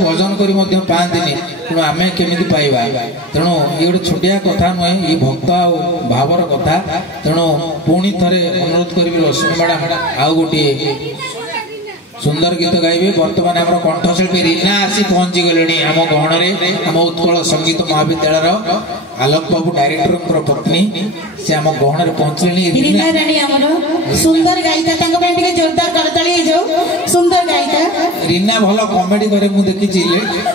भजन कर पाती तेणु आम केमी पाइबा तेणु ये गोटे छोटिया कथा नुहे ये भक्त आवर कथा तेणु पुणी थे अनुरोध करी रश्मि मैडम आउ गोटे सुंदर गीत गाइबे। बर्तमान आम कंठशिल्पी रीना आसी पहुंची गले आम गहन आम उत्कल संगीत महाविद्यालय आलोक बाबू डायरेक्टर पत्नी से आम गहन पहुंचले रीना रानी सुंदर गायिका जोरदार करताली सुंदर गायिका रीना भल कमेडी करे मु देखी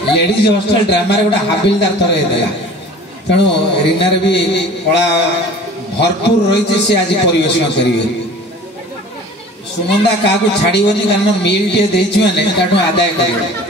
लेडीज हॉस्टल ड्रामा गोटे हाबिलदार थर होता तेणु रीना भी कला भरपूर रही सी आज परिवेशन करेंगे सुनंदा क्या छाड़बनी कारण मिल टे आदाय कर